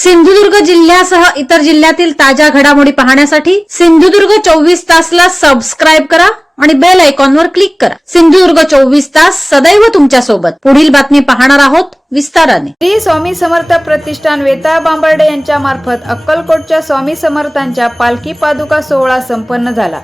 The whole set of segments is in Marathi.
सिंधुदुर्ग जिल्ह्यासह इतर जिल्ह्यातील ताज्या घडामोडी पाहण्यासाठी सिंधुदुर्ग चोवीस तासला सबस्क्राईब करा आणि बेल आयकॉनवर क्लिक करा. सिंधुदुर्ग चोवीस तास सदैव तुमच्यासोबत पुढील बातमी पाहणार आहोत विस्ताराने. श्री स्वामी समर्थ प्रतिष्ठान वेताळ बांबर्डे यांच्या मार्फत अक्कलकोटच्या स्वामी समर्थांच्या पालखी पादुका सोहळा संपन्न झाला.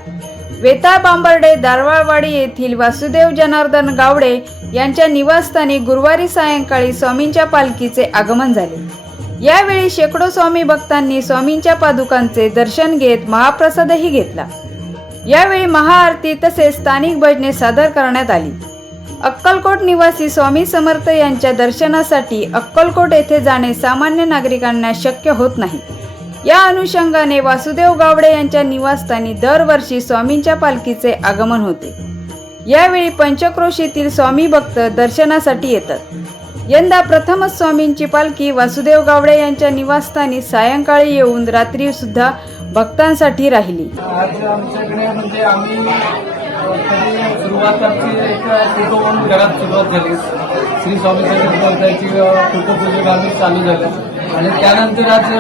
वेताळ बांबर्डे दारवाळवाडी येथील वासुदेव जनार्दन गावडे यांच्या निवासस्थानी गुरुवारी सायंकाळी स्वामींच्या पालखीचे आगमन झाले. यावेळी शेकडो स्वामी भक्तांनी स्वामींच्या पादुकांचे दर्शन घेत महाप्रसादही घेतला. यावेळी महाआरती तसेच स्थानिक भजने सादर करण्यात आली. अक्कलकोट निवासी स्वामी समर्थ यांच्या दर्शनासाठी अक्कलकोट येथे जाणे सामान्य नागरिकांना शक्य होत नाही. या अनुषंगाने वासुदेव गावडे यांच्या निवासस्थानी दरवर्षी स्वामींच्या पालखीचे आगमन होते. यावेळी पंचक्रोशीतील स्वामी भक्त दर्शनासाठी येतात. यंदा प्रथमच स्वामींची पालखी वासुदेव गावडे यांच्या निवासस्थानी सायंकाळी येऊन रात्री सुद्धा भक्तांसाठी राहिली. आज आमच्याकडे म्हणजे आम्ही सुरुवात आमची एक फोटो घरात सुरुवात झाली. श्री स्वामी समर्थांची फोटो आम्ही चालू झालं. आणि त्यानंतर आज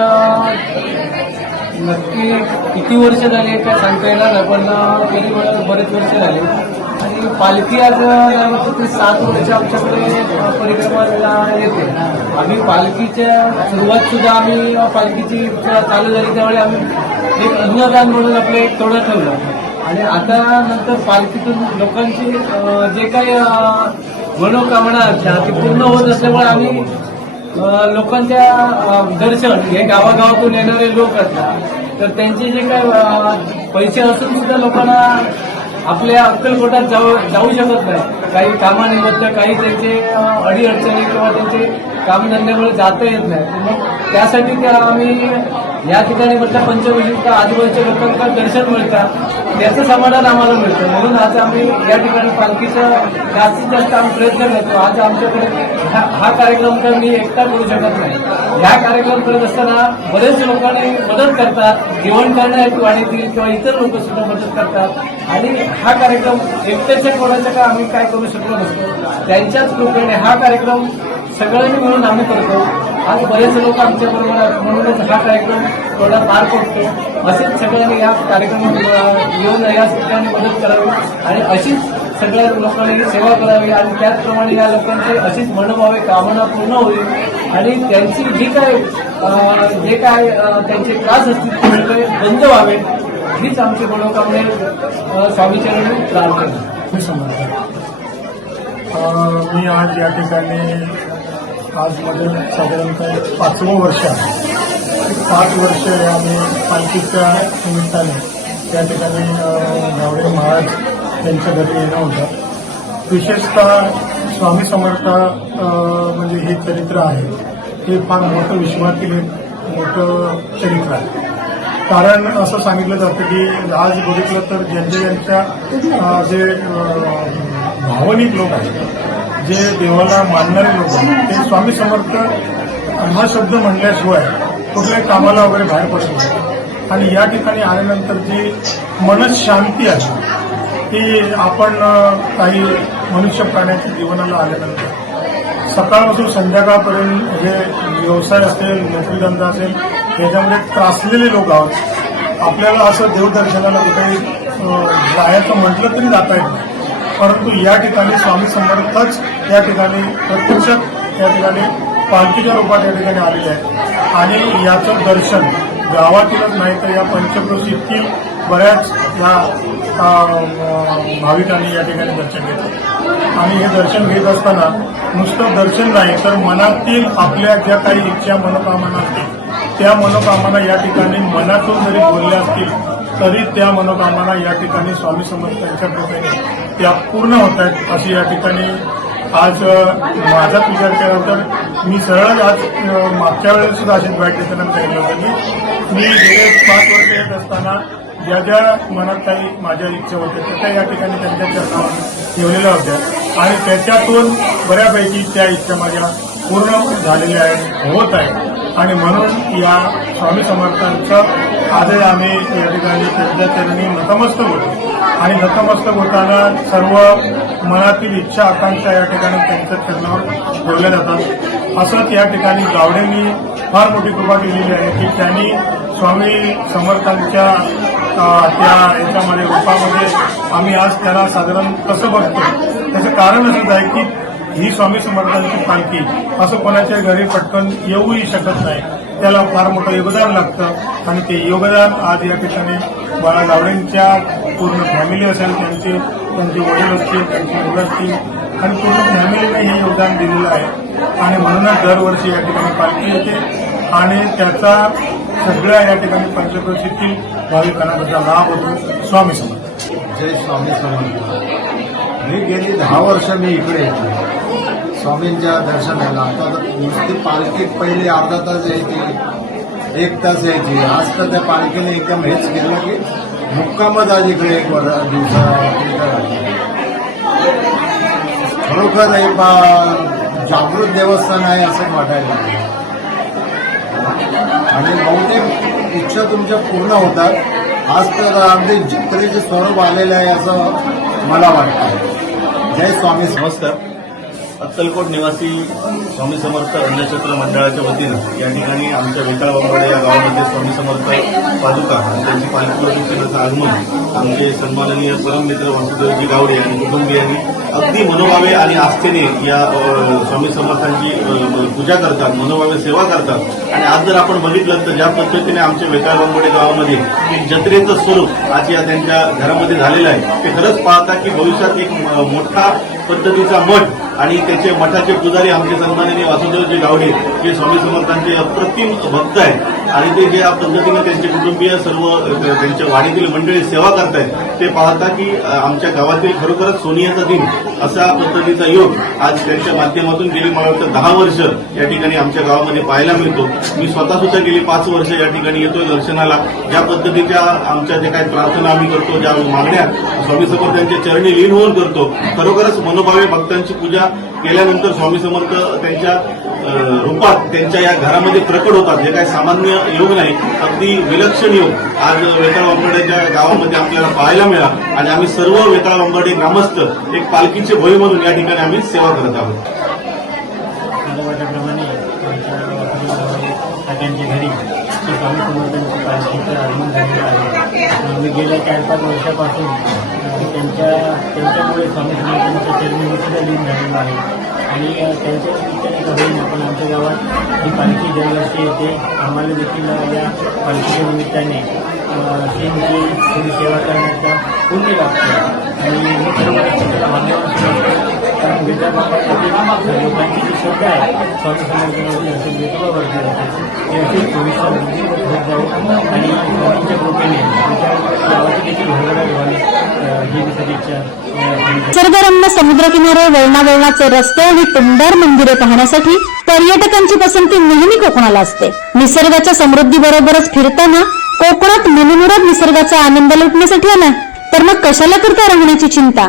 नक्की किती वर्ष झाली काय सांगता येणार पण अ, बरेच वर्ष झाली. पालखी आज दरवर्षी ते सात वर्ष आमच्याकडे परिक्रमाला येते. आम्ही पालखीच्या सुरुवात सुद्धा आम्ही पालखीची चालू झाली त्यावेळी आम्ही एक अन्नदान म्हणून आपलं एक तोडं ठेवलं. आणि आता नंतर पालखीतून लोकांची जे काही मनोकामना असल्या ती पूर्ण होत असल्यामुळे आम्ही लोकांच्या दर्शन हे गावागावातून येणारे लोक असतात. तर त्यांचे जे काय पैसे असून सुद्धा लोकांना आपल्या अक्कलकोटात जाऊ जाऊ शकत नाही. काही कामानिमित्त काही त्यांचे अडीअडचणी किंवा त्यांचे कामधंद्यामुळे जाता येत नाही. मग त्यासाठी त्या आम्ही या ठिकाणी म्हटलं पंचविशिष्ट आजूबाजूच्या लोकांना दर्शन मिळतात त्याचं समाधान आम्हाला मिळतं. म्हणून आज आम्ही या ठिकाणी पालखीचा जास्तीत जास्त आम्ही प्रयत्न करतो. आज आमच्याकडे हा हा कार्यक्रम तर मी एकटा करू शकत नाही. ह्या कार्यक्रम करत असताना बरेच लोकांनी मदत करतात. जेवण करण्यात वाढीतील किंवा इतर लोक सुद्धा मदत करतात. आणि हा कार्यक्रम एकट्याच्या कोणाच्या का आम्ही काय करू शकलो नसतो. त्यांच्याच कृपेने हा कार्यक्रम सगळ्यांनी मिळून आम्ही करतो. आज बरेच लोक आमच्या बरोबर म्हणूनच हा कार्यक्रम थोडा पार पडतो. असेच सगळ्यांनी या कार्यक्रमात येऊन या सगळ्यांनी मदत करावी आणि अशीच सगळ्या लोकांनी सेवा करावी. आणि त्याचप्रमाणे या लोकांचे अशीच मनोभावे कामना पूर्ण होईल. आणि त्यांची जी काय जे काय त्यांचे त्रास असतील ते सगळे बंद व्हावे हीच आमची मनोकामने अं, स्वामीचरणी प्रार्थना. मी आज या ठिकाणी आज माझं साधारणतः पाचवं वर्ष आहे. पाच वर्ष आम्ही पालखीच्या निमित्ताने त्या ठिकाणी गावडे महाराज यांच्या घरी येणं होतं. विशेषतः स्वामी समर्थ म्हणजे हे चरित्र आहे. हे फार मोठं विश्वातील एक मोठं चरित्र आहे. कारण असं सांगितलं जातं की आज बघितलं तर ज्यांच्या यांच्या जे भावनिक लोक आहेत जे देवाला मानणारे लोक आहेत ते स्वामी समर्थ हा शब्द म्हणल्याशिवाय कुठल्याही कामाला वगैरे बाहेर पडतो आणि या ठिकाणी आल्यानंतर जी मनशांती आहे ती आपण काही मनुष्य प्राण्याच्या जीवनाला आल्यानंतर सकाळपासून संध्याकाळपर्यंत हे व्यवसाय असेल नोकरीधंदा असेल याच्यामध्ये त्रासलेले लोक आहोत. आपल्याला असं देवदर्शनाला कुठेही जायचं म्हटलं तरी जाता येत नाही. परंतु या ठिकाणी स्वामी समर्थच या ठिकाणी प्रत्यक्षात या ठिकाणी पालखीच्या रूपात या ठिकाणी आलेले आहेत. आणि याचं दर्शन गावातीलच नाही तर या पंचक्रोशीतील बऱ्याच या भाविकांनी या ठिकाणी दर्शन घेतलं. आणि हे दर्शन घेत असताना नुसतं दर्शन नाही तर मनातील आपल्या ज्या काही इच्छा मनोकामना असतील त्या मनोकामना या ठिकाणी मनातून जरी बोलल्या असतील तरी त्या मनोकामना या ठिकाणी स्वामी समर्थांच्या कृपेने त्या पूर्ण होत आहेत. अशी या ठिकाणी आज माझाच विचार केल्यानंतर मी सरळ आज मागच्या वेळेस सुद्धा अशीच बाईट घेताना सांगितलं होतं. की मी गेले पाच वर्ष येत असताना ज्या ज्या मनात काही माझ्या इच्छा होत्या त्या त्या या ठिकाणी त्यांच्या चरणावर ठेवलेल्या होत्या. आणि त्याच्यातून बऱ्यापैकी त्या इच्छा माझ्या पूर्ण झालेल्या आहेत होत आहेत. आणि म्हणून या स्वामी समर्थांचं आजही आम्ही या ठिकाणी त्यांच्या नतमस्तक होतो. आणि नतमस्तक होताना सर्व मनातील इच्छा आकांक्षा या ठिकाणी त्यांच्या चरणावर ठेवल्या जातात. असंच या ठिकाणी गावडेंनी फार मोठी कृपा केलेली आहे की त्यांनी स्वामी समर्थांच्या त्या याच्यामध्ये रूपामध्ये आम्ही आज त्याला साधारण कसं बघतो? त्याचं कारण असंच आहे की ही स्वामी समर्थांची पालखी असं कोणाच्या घरी पटकन येऊही शकत नाही. त्याला फार मोठं योगदान लागतं. आणि ते योगदान आज या ठिकाणी बाळा गावडेंच्या पूर्ण फॅमिली असेल त्यांचे त्यांचे वडील असतील त्यांची मुलं असतील आणि पूर्ण फॅमिलीने हे योगदान दिलेलं आहे. आणि म्हणूनच दरवर्षी या ठिकाणी पालखी येते. आणि त्याचा सगळ्या या ठिकाणी पंचक्रोशीतील भाविकांना त्याचा लाभ होतो. स्वामी समर्थ. जय स्वामी समर्थ. मी गेली दहा वर्ष मी इकडे येतो स्वामींच्या दर्शनाला. आता नुसती पालखी पहिली अर्धा तास यायची एक तास यायची. आज तर त्या पालखीने एकदम हेच केलं की मुक्कामच आज इकडे एक वर दिवसा खरोखर हे बा- जागृत देवस्थान आहे असं वाटायला आणि बहुतेक इच्छा तुमच्या पूर्ण होतात. आज तर अगदी जत्रेचे स्वरूप आलेलं आहे असं मला वाटतं. जय स्वामी नमस्कार. अक्कलकोट निवासी स्वामी समर्थ अन्नक्षेत्र मंडळाच्या वतीनं या ठिकाणी आमच्या वेताळ बांबडे या गावामध्ये स्वामी समर्थ पादुका आणि त्यांची पालखी आगमन. आमचे सन्माननीय परममित्र वासुदेवजी गावडे आणि कुटुंबियांनी अगदी मनोभावे आणि आस्थेने या स्वामी समर्थांची पूजा करतात मनोभावे सेवा करतात. आणि आज जर आपण बघितलं तर ज्या पद्धतीने आमच्या वेताळ बांबडे गावामध्ये एक जत्रेचं स्वरूप आज या त्यांच्या घरामध्ये झालेलं आहे ते खरंच पाहता की भविष्यात एक मोठा पद्धतीचा मठ आणि त्याचे मठाचे पुजारी आमचे सन्माननीय वासुदेवजी गावडे जे स्वामी समर्थांचे अप्रतिम भक्त आहेत आणि ते ज्या पद्धतीने त्यांचे कुटुंबीय सर्व त्यांच्या वाडीतील मंडळी सेवा करतायत ते पाहता की आमच्या गावातील खरोखरच सोनियाचा दिन असा पद्धतीचा योग आज त्यांच्या माध्यमातून गेली मला वाटतं दहा वर्ष या ठिकाणी आमच्या गावामध्ये पाहायला मिळतो. मी स्वतः सुद्धा गेली पाच वर्ष या ठिकाणी येतोय दर्शनाला. ज्या पद्धतीच्या आमच्या जे काही प्रार्थना आम्ही करतो ज्या मागण्या स्वामी समर्थांच्या चरणी लीन होऊन करतो खरोखरच मनोभावे भक्तांची पूजा केल्यानंतर स्वामी समर्थ त्यांच्या रूपात त्यांच्या या घरामध्ये प्रकट होतात जे काही सामान्य योग नाही अगदी विलक्षण योग. आज वेताळ वांबर्डेच्या गावामध्ये आपल्याला पाहायला मिळाला. आणि आम्ही सर्व वेताळ वांबर्डे ग्रामस्थ एक पालखीचे भोय म्हणून या ठिकाणी आम्ही सेवा करत आहोत. घरी स्वामी समर्थांची पालखीचं आगमन झालेलं आहे. गेल्या चार पाच वर्षापासून त्यांच्या त्यांच्यामुळे स्वामी समर्थांचं चरणी सुद्धा लीन झालेलं आहे. आणि त्यांच्या निमित्ताने का आपण आमच्या गावात ही पालखी दरवर्षी येते. आम्हाला देखील या पालखीच्या निमित्ताने त्यांची थोडी सेवा करण्याचा पुण्य लागतो आणि मी खरोखर त्याला कारण विद्यापीठातील लोकांची आहे स्वामी समर्थांवरती असेल असेल ते होत जाऊ आणि स्वामींच्या कृपेने गावाची देखील व्हावी ही मी सदिच्छा निसर्गरम्य समुद्रकिनारे वळणावळणाचे रस्ते आणि टुमदार मंदिरे पाहण्यासाठी पर्यटकांची पसंती नेहमी कोकणाला असते. निसर्गाच्या समृद्धी बरोबरच फिरताना कोकणात मनमुराद निसर्गाचा आनंद लुटण्यासाठी आला तर मग कशाला करता राहण्याची चिंता?